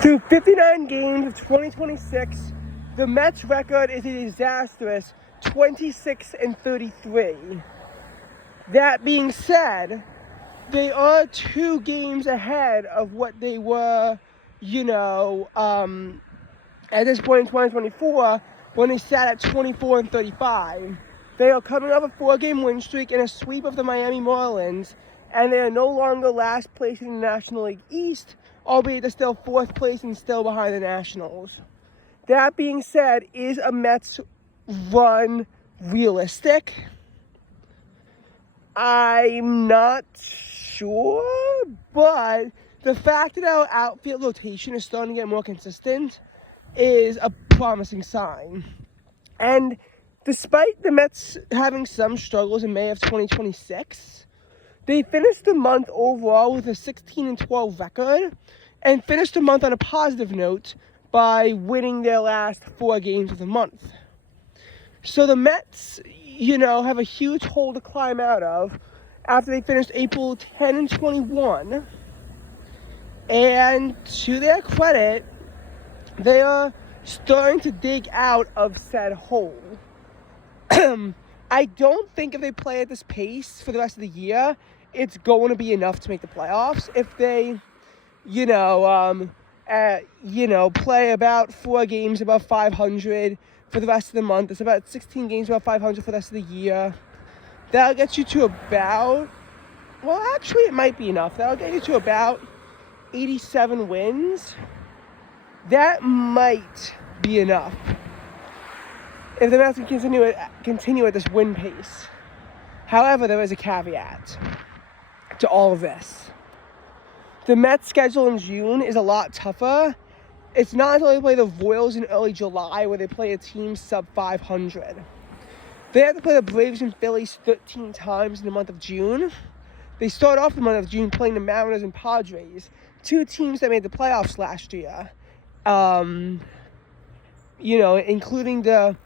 Through 59 games of 2026, the Mets' record is a disastrous 26-33. That being said, they are 2 games ahead of what they were, at this point in 2024 when they sat at 24-35. They are coming off a 4-game win streak and a sweep of the Miami Marlins, and they are no longer last place in the National League East, albeit they're still 4th place and still behind the Nationals. That being said, is a Mets run realistic? I'm not sure, but the fact that our outfield rotation is starting to get more consistent is a promising sign. And despite the Mets having some struggles in May of 2026, they finished the month overall with a 16-12 record and finished the month on a positive note by winning their last 4 games of the month. So the Mets, have a huge hole to climb out of after they finished April 10-21. And to their credit, they are starting to dig out of said hole. I don't think if they play at this pace for the rest of the year, it's going to be enough to make the playoffs. If they, play about 4 games above 500 for the rest of the month, it's about 16 games above 500 for the rest of the year. That'll get you to about, well, actually it might be enough. That'll get you to about 87 wins. That might be enough if the Mets can continue at this win pace. However, there is a caveat to all of this. The Mets' schedule in June is a lot tougher. It's not until they play the Royals in early July where they play a team sub 500. They have to play the Braves and Phillies 13 times in the month of June. They start off the month of June playing the Mariners and Padres, 2 teams that made the playoffs last year. Including the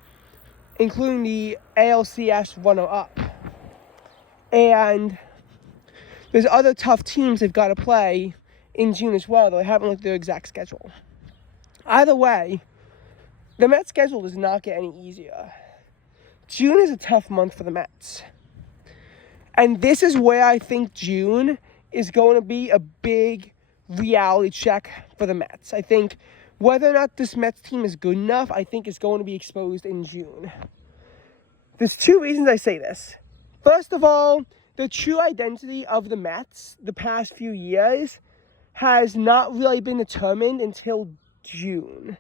ALCS runner-up. And there's other tough teams they've got to play in June as well, though I haven't looked at their exact schedule. Either way, the Mets' schedule does not get any easier. June is a tough month for the Mets. And this is where I think June is going to be a big reality check for the Mets. I think whether or not this Mets team is good enough, I think is going to be exposed in June. There's 2 reasons I say this. First of all, the true identity of the Mets the past few years has not really been determined until June.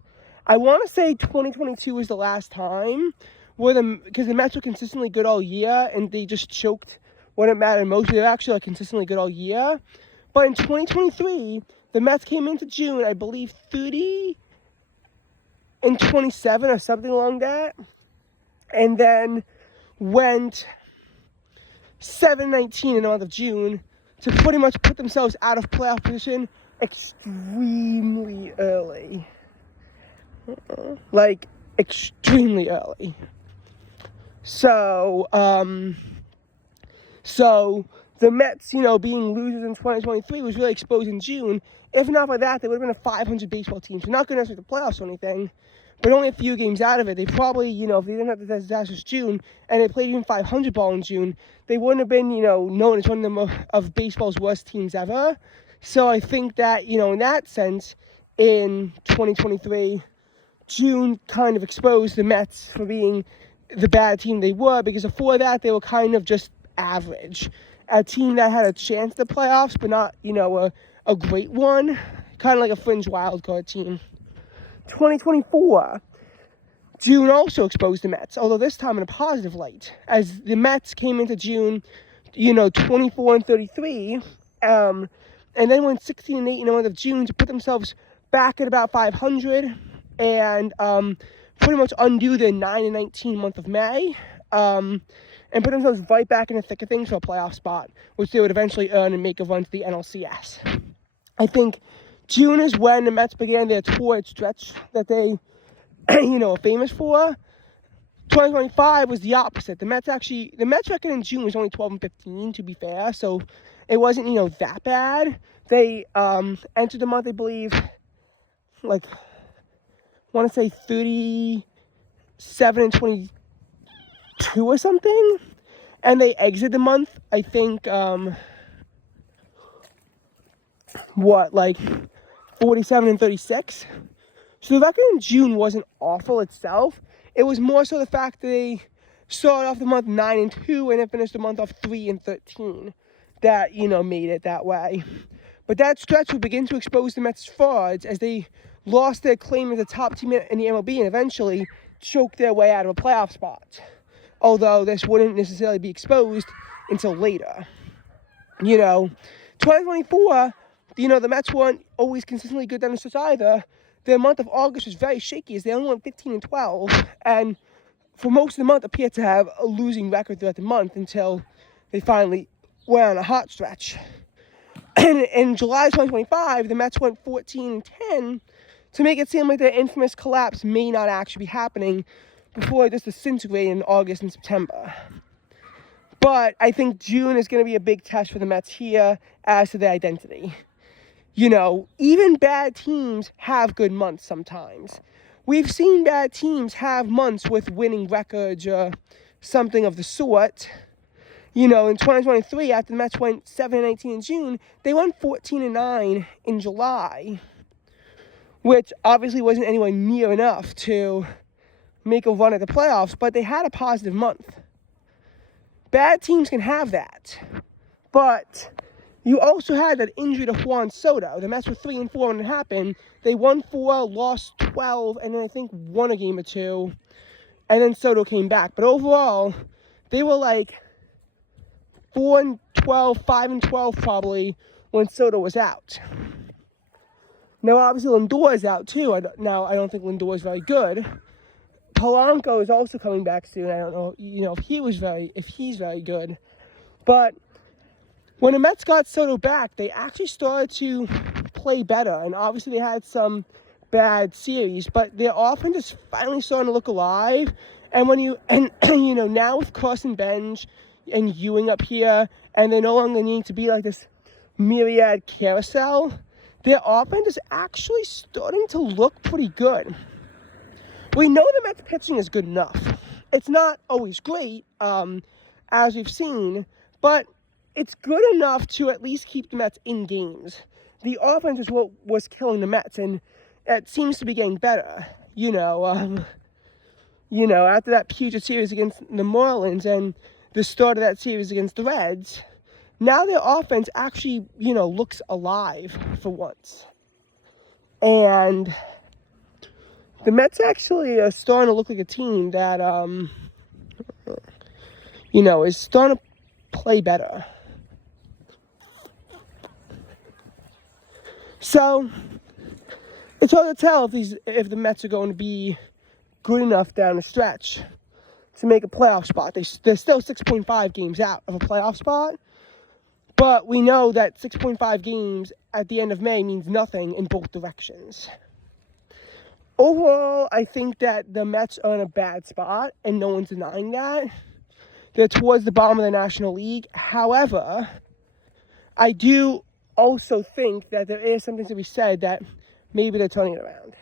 I want to say 2022 was the last time because the Mets were consistently good all year and they just choked when it mattered most. They were actually consistently good all year. But in 2023, the Mets came into June, I believe, 30-27 or something along that. And then went 7-19 in the month of June to pretty much put themselves out of playoff position extremely early. Extremely early. So the Mets, being losers in 2023 was really exposed in June. If not for that, they would have been a 500 baseball team. So not going to make the playoffs or anything, but only a few games out of it. They probably, if they didn't have the disastrous June and they played even 500 ball in June, they wouldn't have been, known as one of baseball's worst teams ever. So I think that, in that sense, in 2023, June kind of exposed the Mets for being the bad team they were, because before that, they were kind of just average. A team that had a chance at the playoffs, but not, a great one. Kind of like a fringe wildcard team. 2024, June also exposed the Mets, although this time in a positive light, as the Mets came into June, 24-33, and then went 16-8 in the month of June to put themselves back at about 500, and pretty much undo the 9-19 month of May, and put themselves right back in the thick of things for a playoff spot, which they would eventually earn and make a run to the NLCS. I think June is when the Mets began their torrid stretch that they, are famous for. 2025 was the opposite. The Mets record in June was only 12-15, to be fair, so it wasn't, that bad. They entered the month, I believe, like, I want to say 37-22 or something. And they exit the month, I think, like 47-36. So the record in June wasn't awful itself. It was more so the fact that they started off the month 9-2 and then finished the month off 3-13 that, made it that way. But that stretch will begin to expose the Mets' frauds as they lost their claim as a top team in the MLB and eventually choked their way out of a playoff spot. Although this wouldn't necessarily be exposed until later. 2024, the Mets weren't always consistently good down the stretch either. Their month of August was very shaky as they only went 15-12, and for most of the month appeared to have a losing record throughout the month until they finally went on a hot stretch. And in July 2025, the Mets went 14-10 to make it seem like their infamous collapse may not actually be happening before it just disintegrated in August and September. But I think June is going to be a big test for the Mets here as to their identity. Even bad teams have good months sometimes. We've seen bad teams have months with winning records or something of the sort. In 2023, after the Mets went 7-18 in June, they went 14-9 in July, which obviously wasn't anywhere near enough to make a run at the playoffs, but they had a positive month. Bad teams can have that, but you also had that injury to Juan Soto. The Mets were 3-4 when it happened. They won 4, lost 12, and then I think won a game or 2, and then Soto came back. But overall, they were like 4-12, 5-12 probably when Soto was out. Now, obviously, Lindor is out too. I don't think Lindor is very good. Polanco is also coming back soon. I don't know, if he's very good. But when the Mets got Soto back, they actually started to play better. And obviously, they had some bad series, but their offense is finally starting to look alive. And now with Carson Bench and Ewing up here, and they no longer need to be like this myriad carousel, their offense is actually starting to look pretty good. We know the Mets pitching is good enough. It's not always great, as we've seen, but it's good enough to at least keep the Mets in games. The offense is what was killing the Mets, and it seems to be getting better. After that Puget series against the Marlins and the start of that series against the Reds, now their offense actually, looks alive for once. And the Mets actually are starting to look like a team that, is starting to play better. So, it's hard to tell if the Mets are going to be good enough down the stretch to make a playoff spot. They're still 6.5 games out of a playoff spot, but we know that 6.5 games at the end of May means nothing in both directions. Overall, I think that the Mets are in a bad spot, and no one's denying that. They're towards the bottom of the National League. However, I do also think that there is something to be said that maybe they're turning it around.